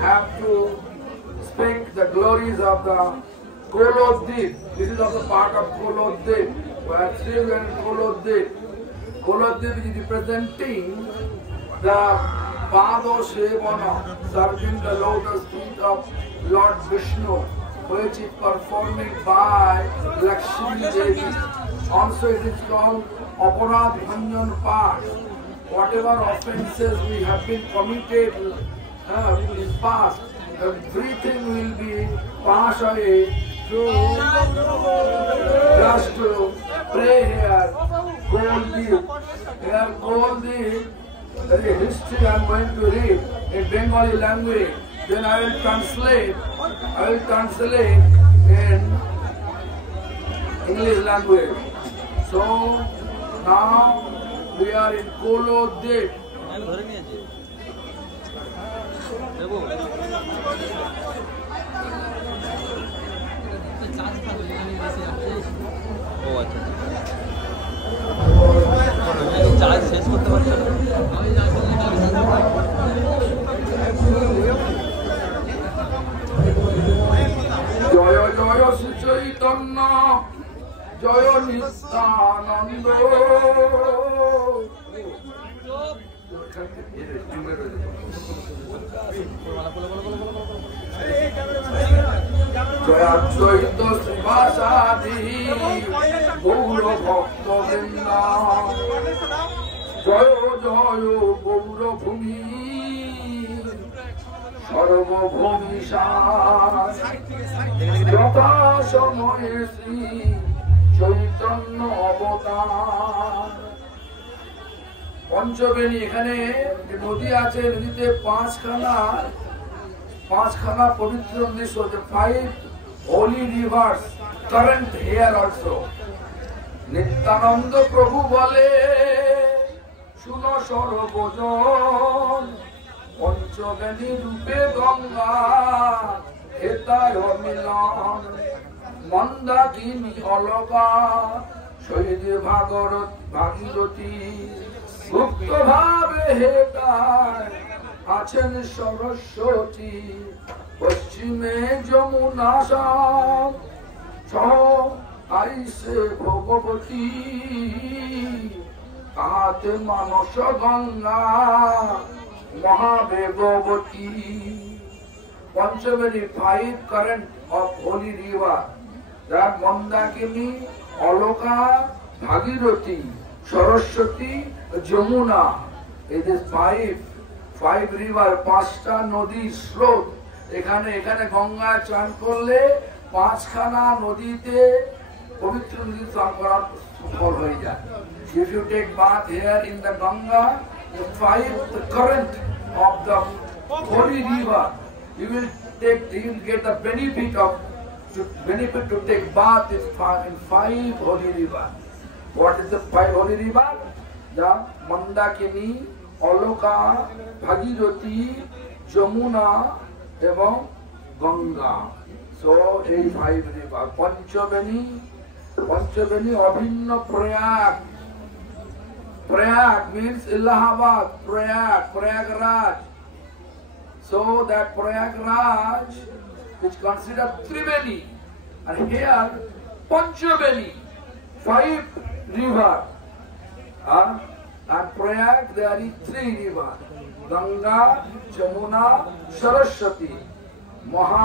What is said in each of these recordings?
have to speak the glories of the Kolodip. This is also part of Kolodip. Where Sri and Kolodip. Kolodip is representing the Pado Sevana, serving the lotus feet of Lord Vishnu, which is performed by Lakshmi Devi. Also it is called Aparadh Bhanjan Path. Whatever offences we have been committed in past, everything will be passed away through just to pray here. Kolodip. Here Kolodip, there is a history I am going to read in Bengali language. Then I will translate in English language. So now we are in Kolodip. Jaya Jaya Sri Chaitanya, Jaya Nityananda. Jaya Chaitanya Srivasadi, Gaura Bhakta Vrinda. Jaya Jaya Gaura Bhumi, Sarva Bhumi Shad. Jata Samaye Sri Chaitanya Avatar. পঞ্চবেণী এখানে নদী আছে, নদীতে পাঁচখানা পবিত্র নদী আছে, 5 holy rivers current here also. Nityananda প্রভু বলে শুনো সর্বজন, পঞ্চবেণী রূপে গঙ্গা হেতায় মিলন। মন্দাকিনী অলকা শহীদ ভাগীরথী, গুপ্ত ভাবে হেতায় আছেন সরস্বতী। পশ্চিমে যমুনা আইসে ভগবতী, তাহাতে মানস গঙ্গা মহাবেগবতী। পঞ্চবেণী 5 current of holy river, that Mandakini, অলকা, ভাগীরথী, সরস্বতী, যমুনা. It is 5 river, 5টা নদীর স্রোত। এখানে গঙ্গায় চান করলে 5খানা নদীতে পবিত্র নদী স্নান করার ফল হয়ে যায়। If you take bath here in the Ganga, the 5th current of the holy river, you will get the benefit to take bath in 5 holy river. What is the 5 holy river? The Mandakini, Oloka, Bhagirathi, Jamuna এবং গঙ্গা। So এই 5 river. পঞ্চবেণী অভিন্ন Prayag. Prayag means Allahabad, Prayagraj. So that Prayagraj is considered Triveni, and here Panchabeni, 5 river. And Prayag there is 3 river: Ganga, Jamuna, Saraswati. Maha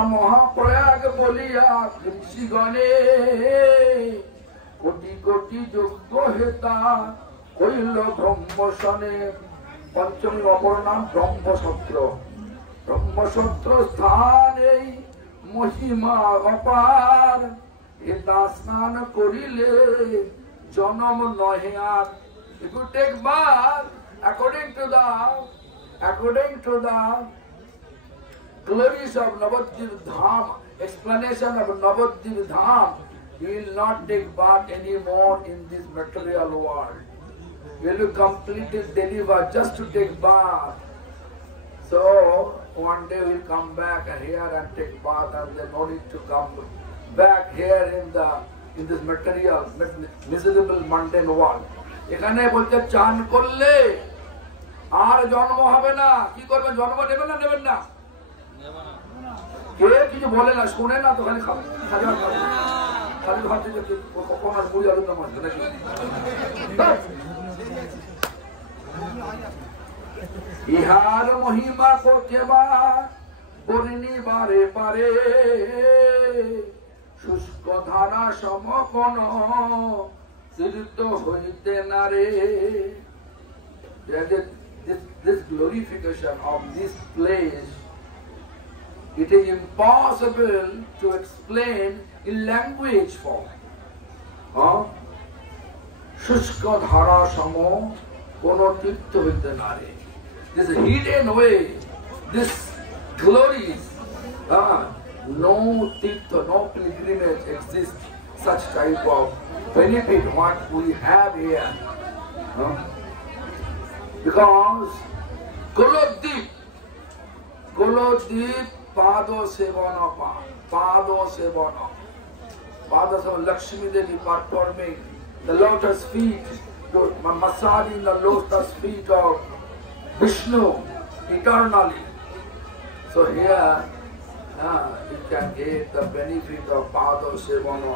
Prayag boliya Krishigane, koti yogya heta কইল ব্রহ্মসনে। পঞ্চমী অপর নাম ব্রহ্মসূত্র। ব্রহ্মসূত্র স্থানে মহিমা অপার, এটা স্নান করিলে জনম নহে আর। If you take bath according to the glories of Navadvip Dham, explanation of Navadvip Dham, you will not take bath anymore in this material world. Will you completely deliver just to take bath? So one day we'll come back here and take bath, and then no need to come back here in this material, miserable mundane world. এখানে বলতে চান করলে আর জন্ম হবে না। কি করবেন? জন্ম নেবেন না নেবেন না? কিছু বলে না, শোনে না তো খালি খাবে, খালি ভাবছে যে কখন আর মুড়ি আলুর দাম আসবে নাকি। ইহার মহিমা কেবা বরিনি বারে পারে, শুষ্ক ধারা সমকন তীর্থ হইতে না রে। This glorification of this place, it is impossible to explain in language form. শুষ্ক ধারা সম কোন তীর্থ হইতে না রে। This hidden way, this glories, no tirtha, no pilgrimage exists, such type of benefit what we have here. Because Golodip Pado Sevana Pado Sevana. Pado Sevana, Lakshmi Devi performing the lotus feet, massaging the lotus feet of Vishnu eternally. So here you can get the benefit of Pado Sevana,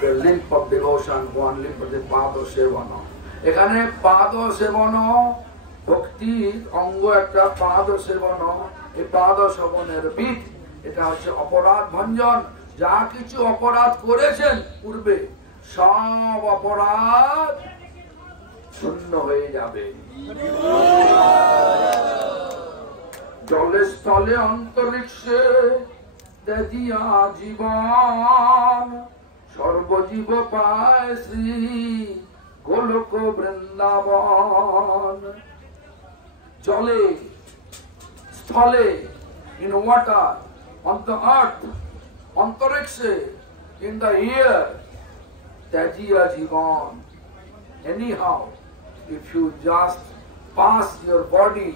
the limp of devotion, one limp of the Pado Sevana. এখানে পাদ সেবন ভক্তির অঙ্গ একটা পাদ সেবন, এই পাদ সেবনের বিধ, এটা হচ্ছে অপরাধ ভঞ্জন। যা কিছু অপরাধ করেছেন পূর্বে সব অপরাধ শূন্য হয়ে যাবে। জলে স্থলে অন্তরিক্ষে দেজিয়া জীবন, সর্বজীব পায় শ্রী গোলক বৃন্দাবন। জলে স্থলে, in water, on the earth, অন্তরিক্ষে, in the air, ত্যাজিয়া জীবন। Anyhow, if you just pass your body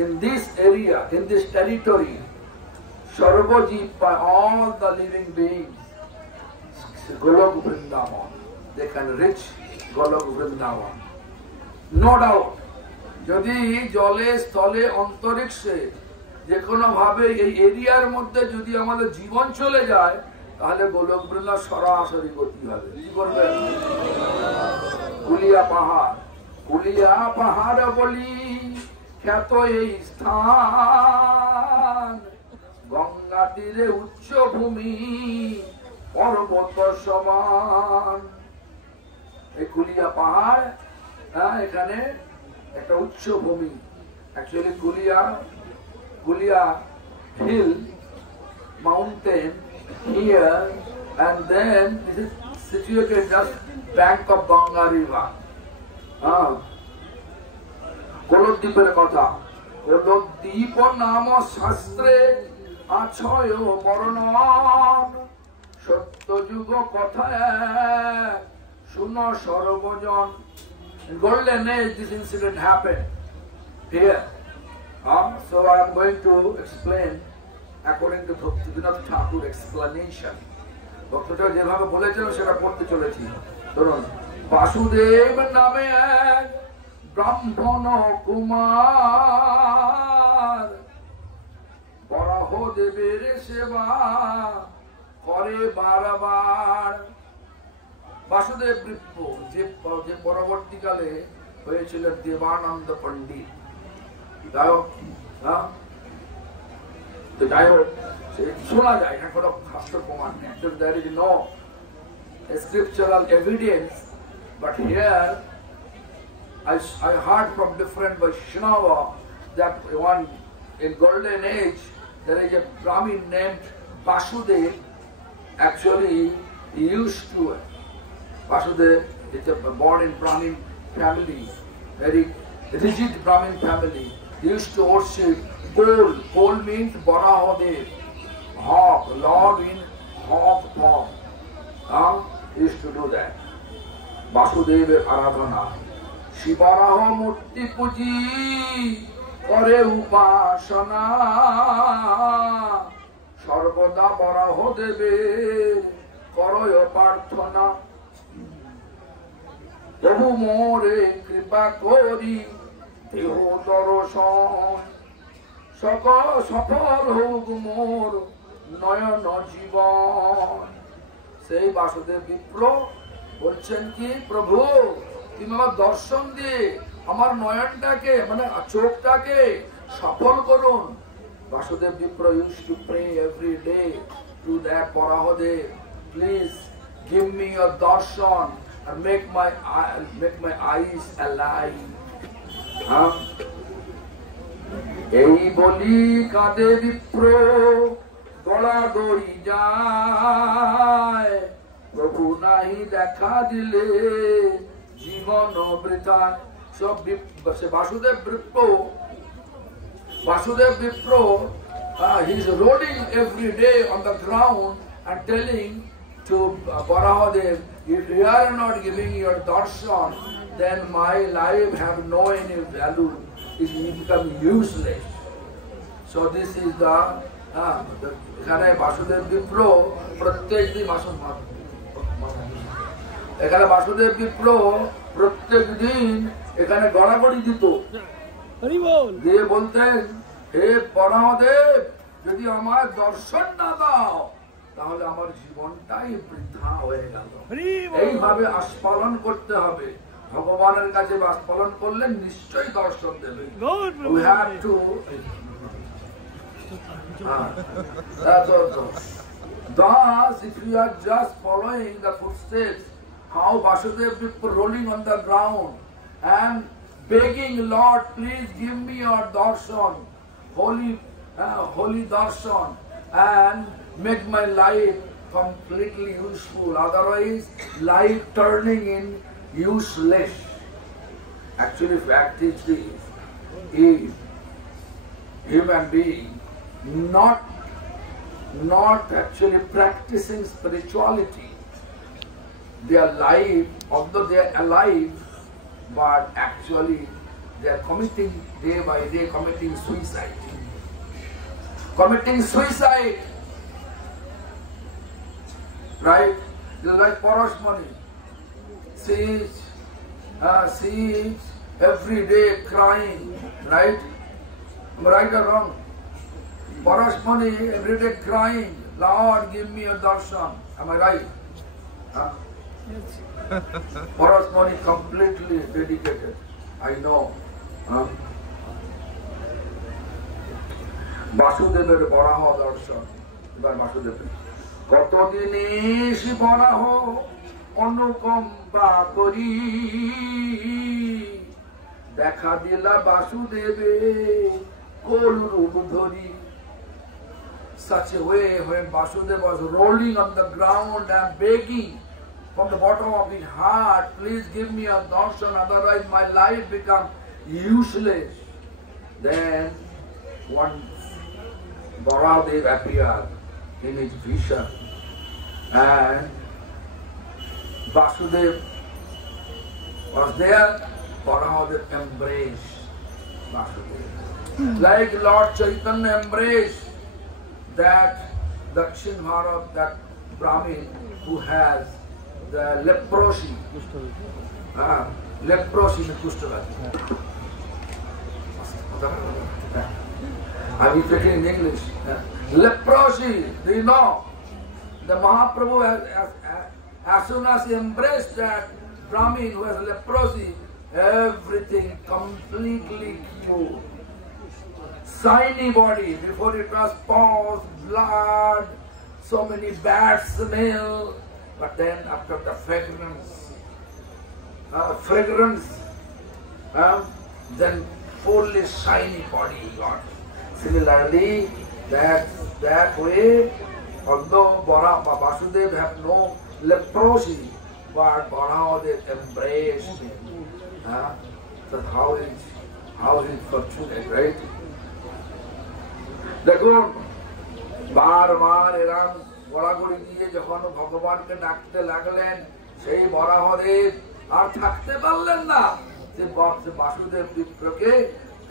in this area, in this territory, Sarvajeev, by all the living beings, Golok Vrindavan, they can reach Golok Vrindavan. No doubt, যদি জলে স্থলে অন্তরিক্ষে যে কোনো ভাবে এই এরিয়ার মধ্যে যদি আমাদের জীবন চলে যায়, তাহলে গোলক বৃন্দাবন সরাসরি গতি হবে। কি করবে? কুলিয়া পাহাড়, কুলিয়া পাহাড় বলি খ্যাত এই স্থান, গঙ্গা তীরে উচ্চ ভূমি পর্বত সমান। এই কুলিয়া পাহাড়, এখানে একটা উচ্চ ভূমি, actually Kulia hill, mountain here, and then this is situated just bank of Ganga river. কোলদ্বীপের কথা, কোলদ্বীপ নাম শাস্ত্রে আছয় বর্ণন, সত্য যুগ কথা শুনো সর্বজন। In Golden Age, this incident happened here. So I am going to explain according to Bhaktivinoda Thakur explanation. Bhaktivinoda যেভাবে বলেছেন সেটা পড়তে চলেছি। ধরুন, বাসুদেব নামে এক ব্রাহ্মণ কুমার, বরাহ দেবের সেবা করে বারবার। বাসুদেব বৃক্ষ, যে পরবর্তীকালে হয়েছিলেন দেবানন্দ পণ্ডিত। যাই হোক, শোনা যায়, না কোনো শাস্ত্র প্রমাণ নেই। There is no scriptural evidence, but here I heard from different Vaishnava that one in Golden Age there is a Brahmin named Vasudev. Actually, he used to Vasudev is born in Brahmin family, very rigid Brahmin family. He used to worship Kol. Kol means Barahadev, hawk, Lord in hawk form. He used to do that. Vasudev Aradhana. Shivaraha Murti Puji করে উপাসনা, সর্বদা বরাহদেবে করয় প্রার্থনা। প্রভু মোরে কৃপা করি দেহ দর্শন, সফল হোক মোর নয়ন জীবন। সেই বাসুদেব বিপ্র বলছেন কি, প্রভু তুমি আমার দর্শন দিয়ে আমার নয়নটাকে মানে চোখটাকে সফল করুন। বাসুদেব বিপ্র used to pray every day to that Barahadev, please give me your darshan and make my eyes alive. এই বলি কাঁদে বিপ্র দৌড়াদৌড়ি যায়, প্রভু নাই দেখা দিলে জীবন বৃথা। সব বাসুদেব বিপ্র he is rolling every day on the ground and telling to Barahadev, if you are not giving your darshan, then my life have no any value, it will become useless. So this is the এখানে বাসুদেব বিপ্র প্রত্যেক দিন এখানে বাসুদেব বিপ্র প্রত্যেক দিন এখানে গড়াগড়ি দিত, দিয়ে বলতেন, হে বরাহদেব যদি আমার দর্শন না দাও তাহলে আমার জীবনটাই বৃথা হয়ে গেল। এইভাবে আস্ফালন করতে হবে, ভগবানের কাছে আস্ফালন করলে নিশ্চয়ই দর্শন দেবে। We have to that's also. Thus, if you are just following the footsteps, how Vasudev Vipra rolling on the ground and begging, Lord, please give me your darshan, holy darshan, and make my life completely useful. Otherwise, life turning in useless. Actually, fact is this: if human being not actually practicing spirituality, their life, although they are alive, but actually they are committing day by day suicide. Right? They like Parashmani. Sees every day crying. Right? Am I right or wrong? Parashmani every day crying, Lord, give me a darshan. Am I right? Yes. Parashmani completely dedicated. I know. বাসুদেবের বরাহ দর্শন। এবার বাসুদেবের কতদিন বরাহ অনুকম্পা করি, দেখা দিলা বাসুদেবে কোল রূপ ধরি। Such a way when Vasudeva was rolling on the ground and begging from the bottom of his heart, please give me a darshan, otherwise my life becomes useless. Then one Barahadev appeared in his vision and Vasudev was there. Barahadev embraced Vasudev. Like Lord Chaitanya embraced that Dakshin Bharat, that Brahmin who has the leprosy, I'll be speaking in English. Leprosy, do you know? The Mahaprabhu, as soon as he embraced that Brahmin who has leprosy, everything completely cured. Shiny body, before it was pus, blood, so many bad smell, but then after the fragrance, then fully shiny body he got. Similarly, that way, although Vasudeva have no leprosy, but Barahadev embraced him. That's how is fortunate, right? দেখুন বারবার এরাম গড়াগড়ি দিয়ে যখন ভগবানকে ডাকতে লাগলেন, সেই বরাহদেব আর থাকতে পারলেন না, যে বাসুদেব বিপ্রকে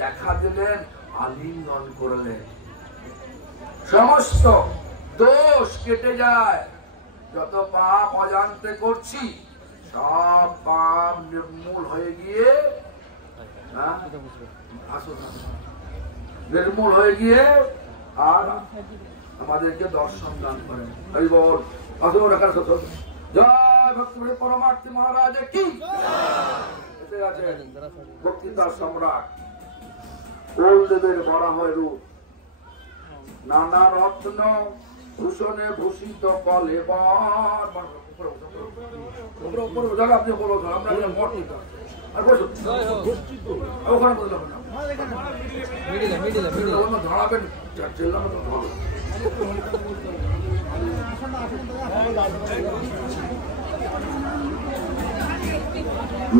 দেখা দিলেন, আলিঙ্গন করলেন। সমস্ত দোষ কেটে যায়, যত পাপ অজান্তে করছি সব পাপ নির্মূল হয়ে গিয়ে নির্মূল হয়ে গিয়ে আর আমাদেরকে দর্শন দান করেন। হরি বল। আসো রাখার সত্য জয় ভক্তি পরমার্থী মহারাজ কি বক্তৃতার সম্রাট দেবের বরাহয় রূপ নানা রত্ন ভূষণে ভূষিত কলেবর আপনি বলো আমরা ওখানে বললাম না ধরাবেন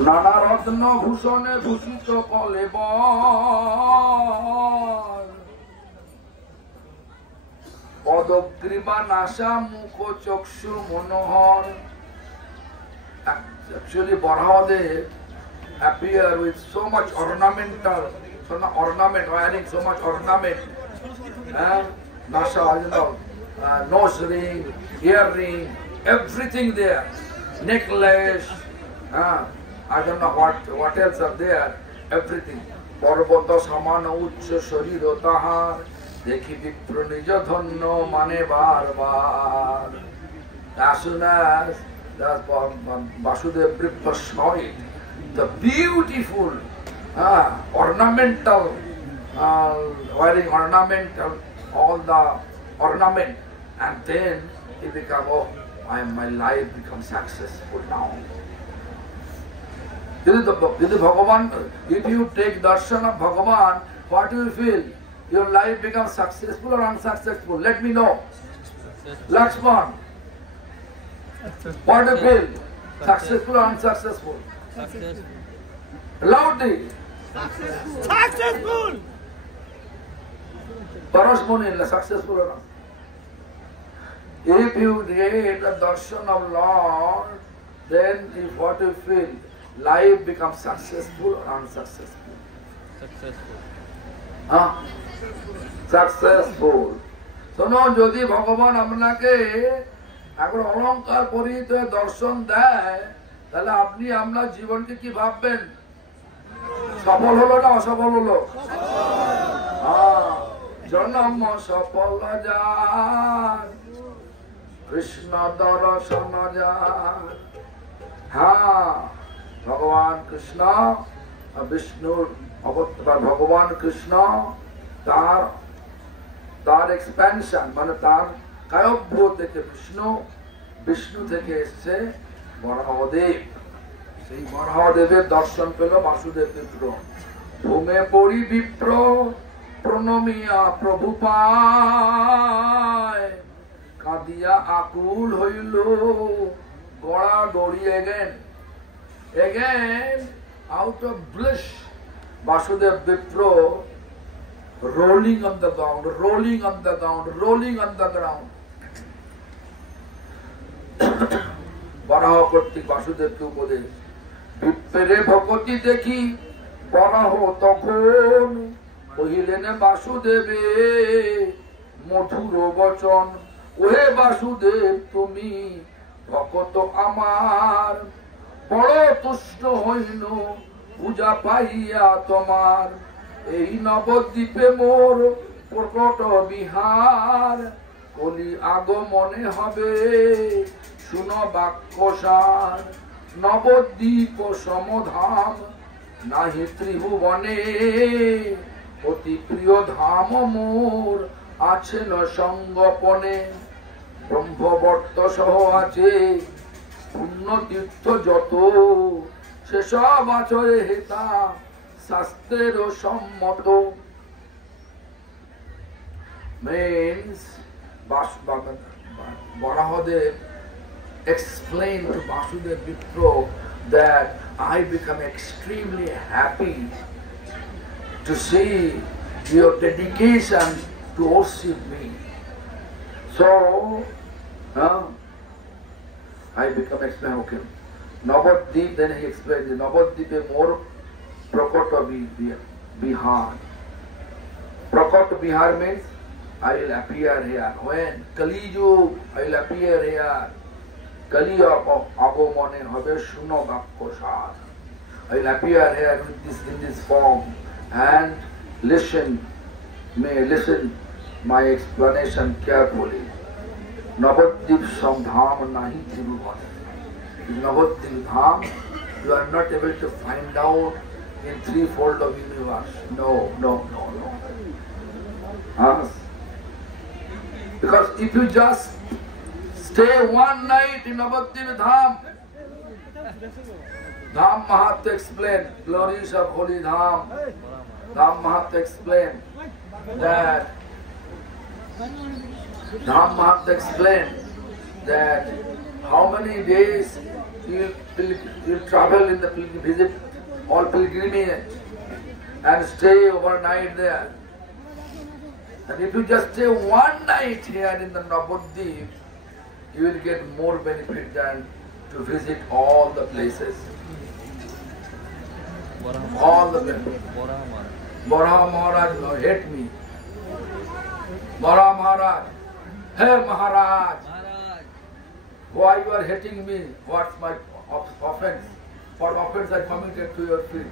নানা রত্ন ভূষণে ভূষিত কলেবর পদগ্রীবা নাসা মুখ চক্ষু মনোহর। Actually, Barahadev appear with so much wearing so much ornament. Nasa, nose ring, earring, everything there, necklace. I don't know what else are there. Everything. Parvata samana uccha shariro tahar. দেখি বিপ্র নিজ ধন্য মানে বারবার। As soon as Vasudev Brippa saw it, the beautiful ornamental, wearing ornamental, all the ornament, and then he became, oh, my life becomes successful now. This is Bhagavan. If you take darshan of Bhagavan, what do you feel? Your life becomes successful or unsuccessful? Let me know. Lakshman, what do you feel? Successful or unsuccessful? Loudly. Successful. Parasmuni, successful or not? If you get the darshan of Lord, then what do you feel? Life becomes successful or unsuccessful? Successful. Successful. শোনো, যদি ভগবান আপনাকে এখন অলঙ্কার পরিহিত দর্শন দেয়, তাহলে আপনি আপনার জীবনকে কি ভাববেন? সফল হলো না অসফল হলো? জন্ম সফল যার কৃষ্ণ দর্শন যার। ভগবান কৃষ্ণ বিষ্ণুর অবতার। ভগবান কৃষ্ণ তার এক্সপ্যানশন মানে তার কায়ব্য থেকে বিষ্ণু থেকে এসছে বরাহদেব। সেই বরাহদেবের দর্শন পেল বাসুদেব বিপ্র। ভূমে পড়ি বিপ্র প্রণমিয়া প্রভু পায়, কাঁদিয়া আকুল হইল গড়া গড়ি। Again, out of bliss, Vasudev Vipra rolling on the ground, rolling on the ground, rolling on the ground. বরাহ কর্তৃক বাসুদেবকে উপদেশ। বিপ্রে ভকতি দেখি বরাহ তখন কহিলেন বাসুদেবে মধুর বচন। ওহে বাসুদেব, তুমি ভকত আমার, বড় তুষ্ট হইল পূজা পাইয়া তোমার। এই নবদ্বীপে মোর প্রকট বিহার, কলি আগমনে হবে শুনো বাক্যসার। নবদ্বীপ সমধাম নাহি ত্রিভুবনে, অতি প্রিয় ধাম মোর আছেন সঙ্গপনে। ব্রহ্মবর্ত সহ আছে পুণ্য তীর্থ যত, সেসব আচরে হেতা শাস্ত্রের সম্মত। Means Barahadev explained to Vasudev Vipra that I become extremely happy to see your dedication to worship me. So, I become explained, okay. Navadvip, then he explained, Navadvip is more Prakota Bihar. Prakota Bihar means I will appear here. When? Kali Yug, I will appear here. Kali Agomane Habe Shuno Bakkosar. I will appear here with this in this form and listen my explanation carefully. Navadvip Samdham Nahi Tirubhas. In Navadvip Dham, you are not able to find out in threefold of universe. No. Because if you just stay one night in Navadvip Dham, Dham Mahatma explained, glories of Holy Dham. Dham Mahatma explained that how many days you travel in the visit all pilgrimage and stay overnight there. And if you just stay one night here in the Navadvip, you will get more benefit than to visit all the places. All the places. Baraha Maharaj hate me. Baraha Maharaj, hey Maharaj, why you are hating me? What's my offense? What offense I committed to your feet?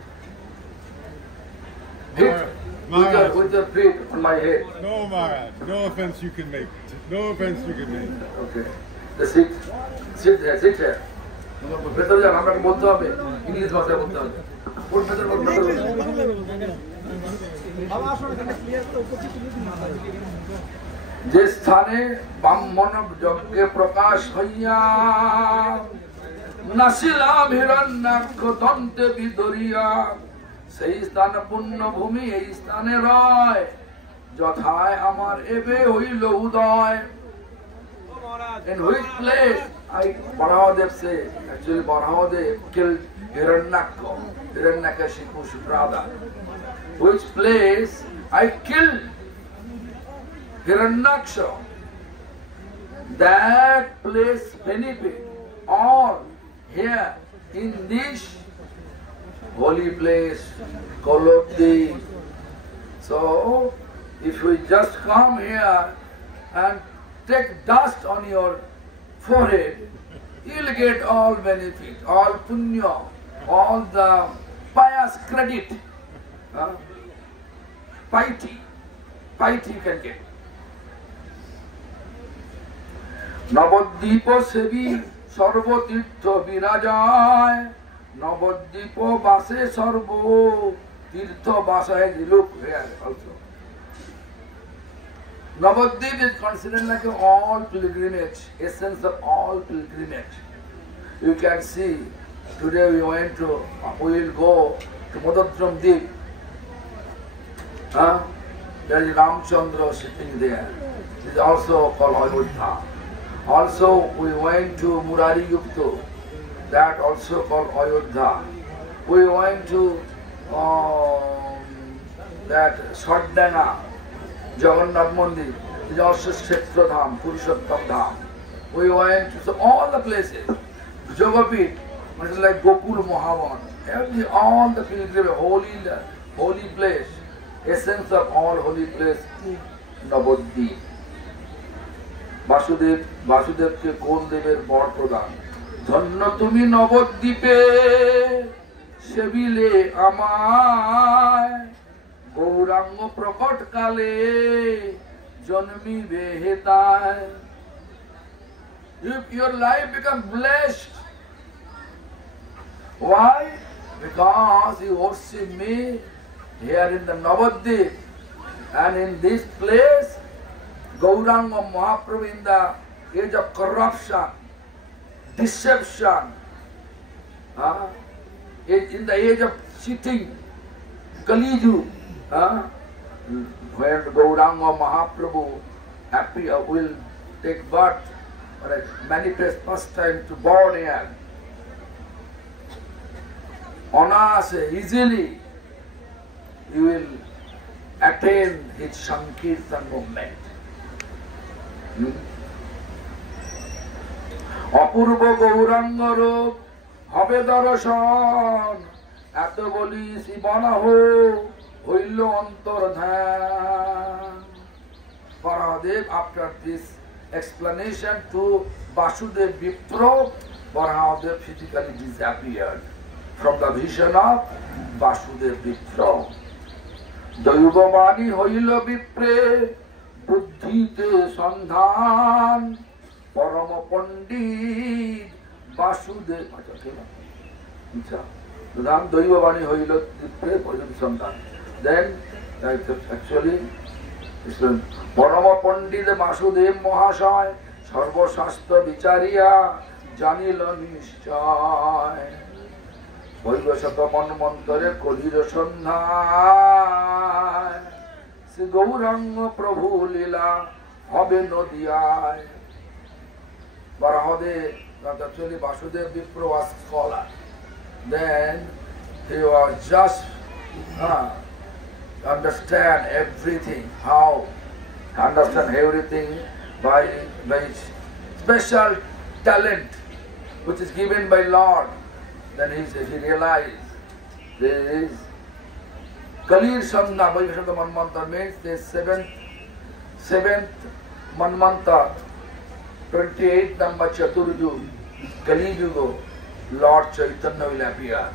Hit with your feet on my head. No Maharaj, no offense you can make. No offense you can make. Okay. The sit there. ভেতরে যান, আপনাকে বলতে হবে, ইংলিশ ভাষায় বলতে হবে। কোন ভেতরে যে স্থানে ব্রাহ্মণ যজ্ঞে প্রকাশ হইয়া নাসিলাম হিরণ্যাক্ষ দন্তে বিদরিয়া, সেই স্থান পুণ্য ভূমি এই স্থানে রয়, যথায় আমার এবে হইল উদয়। In which place Barahadev says, actually Barahadev killed Hiranyakashipu's brother. Which place I killed Hiranyaksha. That place benefit all here in this holy place, Koloddi. So, if we just come here and take dust on your forehead, you'll get all benefit, all punya, all the pious credit, piety you can get. Navadvipa sevi sarva tirtha virajay, Navadvipa base sarva tirtha basay. Look here also. Navadvip is considered like all pilgrimage, essence of all pilgrimage. You can see, today we will go to Madhudram Deep. There is Ramchandra sitting there. It is also called Ayodhya. Also we went to Murari Yukta, that also called Ayodhya. We went to that Sardana, Jagannath Mandir, is also Kshetra Dham, Purushottam Dham. We went to all the places. Jogapit, it is like Gokul Mohavan. All the pilgrimage, holy place, essence of all holy place, Navadvip. বাসুদেবকে কোন দেবের বর প্রদান, ধন্য তুমি নবদ্বীপে সেবিলে আমায়, গৌরাঙ্গ প্রকট কালে জন্মিবে হেতায়। If your life becomes blessed, why? Because you worship me here in the Navadvip, and in this place Gauranga Mahaprabhu, in the age of corruption, deception, in the age of cheating, Kali Yuga, when Gauranga Mahaprabhu will take birth, manifest first time to born here, Anase, easily you will attain his Sankirtan movement. অপূর্ব গৌরাঙ্গ রূপ হবে দর্শন, এত বলি শিবনাহ হইল অন্তর্ধান। Barahadev, after this explanation to Vasudev Vipra, Barahadev physically disappeared from the vision of Vasudev Vipra. দৈববাণী হইল বিপ্রে বুদ্ধিতে সন্ধান পরম পণ্ডিত বাসুদেব আচ্ছা প্রধান দৈববাণী হইল সন্তান দেন অ্যাকচুয়ালি পরম পণ্ডিত বাসুদেব মহাশয় সর্বশাস্ত্র বিচারিয়া জানিল নিশ্চয় বৈবশত মন্বন্তরে কলির সন্ধ্যায় শ্রী গৌরাঙ্গ প্রভু লীলা হবে নদিয়ায় Barahadev, actually Vasudev Vipra was scholar. Then he was just understand everything, how understand everything by special talent which is given by Lord. Then he realized there is Kalir Sandha Vaivashata Manmantar means the seventh Manmantar, 28 number Chaturjug, Kali Yuga, Lord Chaitanya will appear,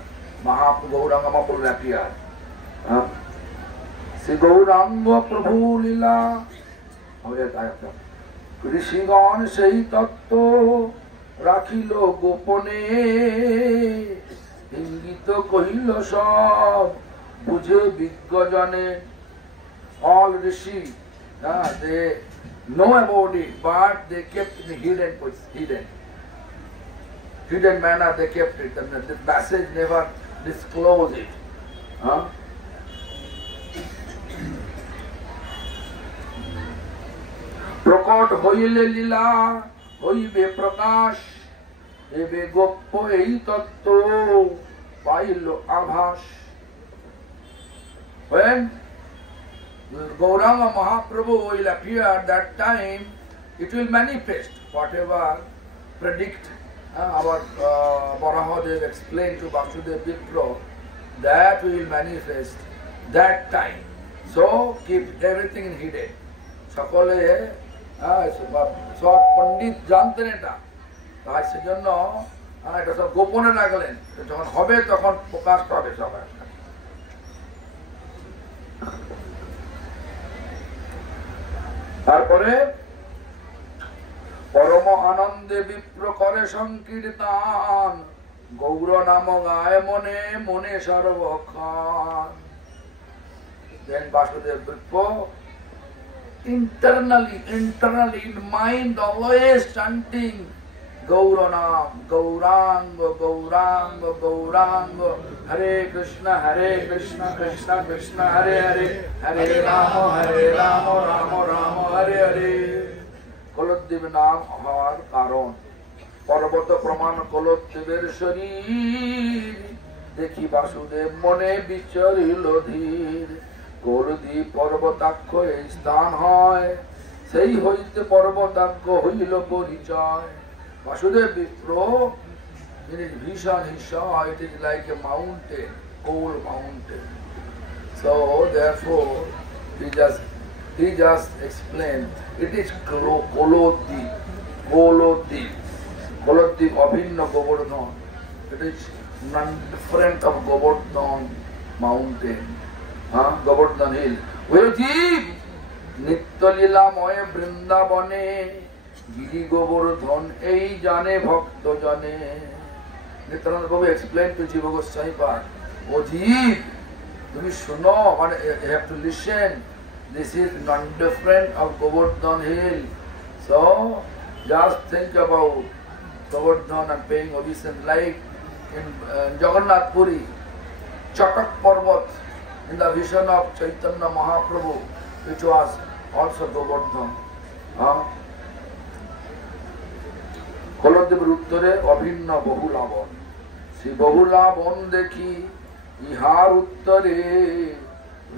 Mahaprabhu Gauranga Mahaprabhu will appear. Sri Gauranga Prabhu Lila, Rishigan Sei Tattva, Rakhilo Gopone, Ingito Kohilo Sab, Buje Biggajane, all Rishi, they know about it, but they kept it hidden manner. They kept it, and the passage never disclosed it. প্রকট হইলে লীলা হইবে প্রকাশ এবে গোপ্য এই তত্ত্ব পাইল আভাস। When Gauranga Mahaprabhu will appear at that time, it will manifest whatever predict our Barahadev explained to Vasudev Vipra, that will manifest that time. So keep everything hidden. সকলে সব পণ্ডিত জানতেন এটা, তাই সেজন্য এটা সব গোপনে রাখলেন, যখন হবে তখন প্রকাশ পাবে সবাই। তারপরে পরম আনন্দে বিপ্র করে সংকীর্তন, গৌর নাম গায় মনে মনে সর্বক্ষণ। Then Vasudev Vipra internally in mind always chanting Gauranam, Gauranga, Gauranga, Gauranga, Hare Krishna, Krishna Krishna, Hare Hare, Hare Rama, Rama Rama, Hare Hare. Koloddev নাম হওয়ার কারণ পর্বত প্রমাণ কলদেবের শরীর, দেখি বাসুদেব মনে বিচরিল ধীর। গৌরদী পর্বতাক্ষ এই স্থান হয়, সেই হইতে পর্বতাক্ষ হইল পরিচয়। Vasudev Vipra, it is Bhishan, he saw it is like a mountain, cold mountain. So therefore he just explained, it is Kolodip, Abhinna Govardhan. It is non-different of Govardhan mountain, Govardhan hill. Where deep, Nityalila Moye Vrindavane, গিরি গোবর্ধন এই জানে ভক্ত জনে। নিত্যানন্দ প্রভু explain to জীব গোস্বামী পাঠ, ও জীব তুমি শুনো, মানে you have to listen, this is non different of Govardhan hill. So just think about Govardhan and paying obeisance, like in Jagannath Puri, Chatak Parvat, in the vision of Chaitanya Mahaprabhu, which was also Govardhan. কলদেবের উত্তরে অভিন্ন বহুলাবন, সে বহুলাবন দেখি ইহার উত্তরে,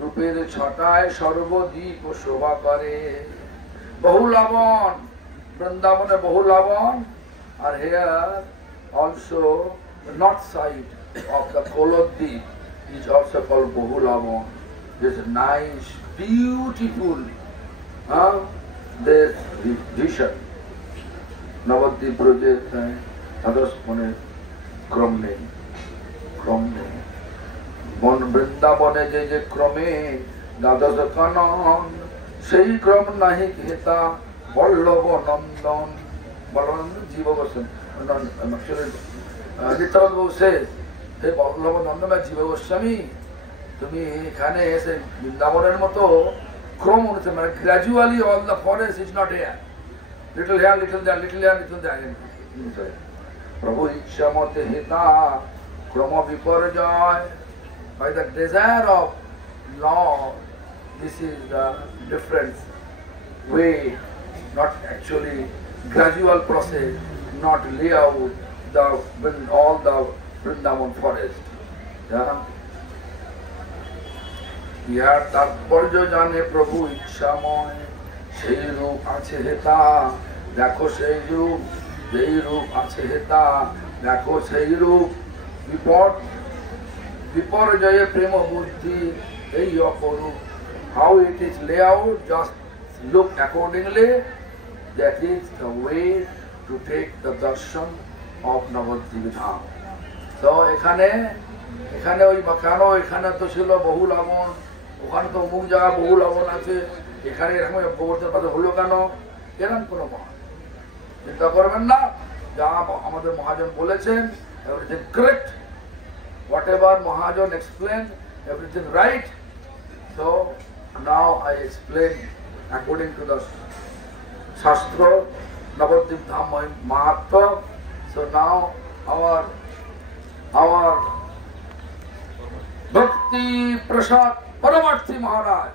রূপের ছটায় সর্বদ্বীপ শোভা করে। বহুলাবন, বৃন্দাবনে বহুলাবন, আর here also the north side of the Koloddeep is also called Bahulavan. This nice, beautiful this vision. Nabadwip ব্রজের দ্বাদশ বনের ক্রম নেই, বৃন্দাবনে যে ক্রমে দ্বাদশ কানন, সেই ক্রম নাহি হেতা বল্লভ নন্দন বল্লভানন্দ জীব গোস্বামী নিত্যানন্দ বাবু সে বল্লভ নন্দন জীব গোস্বামী তুমি এখানে এসে বৃন্দাবনের মতো ক্রম অনুসারে মানে gradually all the forest is not here little here little there little here little there প্রভু ইচ্ছা মতে হেতা ক্রম বিপর্যয় by the desire of Lord. This is the difference way, not actually gradual process, not lay out all the Vrindavan forest. ইহার তাৎপর্য জানে প্রভু ইচ্ছাময় সেই রূপ আছে হেতা দেখো সেই রূপ যেই রূপ আছে হেতা দেখো সেই রূপ বিপর্যয়ে প্রেম বুদ্ধি এই অপরূপ how it is lay out just look accordingly that is the way to take the darshan of Navadvip Dham. So এখানে ওই কেন এখানে তো ছিল বহু লবণ ওখানে তো অমুক জায়গা বহু লবণ আছে এখানে এরকম গোবর্ধন পাতা হলো কেন এরকম কোনো চিন্তা করবেন না যা আমাদের মহাজন বলেছেন everything correct, whatever Mahajan explained everything right. So now I explain according to the Shastra Navadvip Dham Mahatma. So now our Bhakti Prasad Paramarthi Maharaj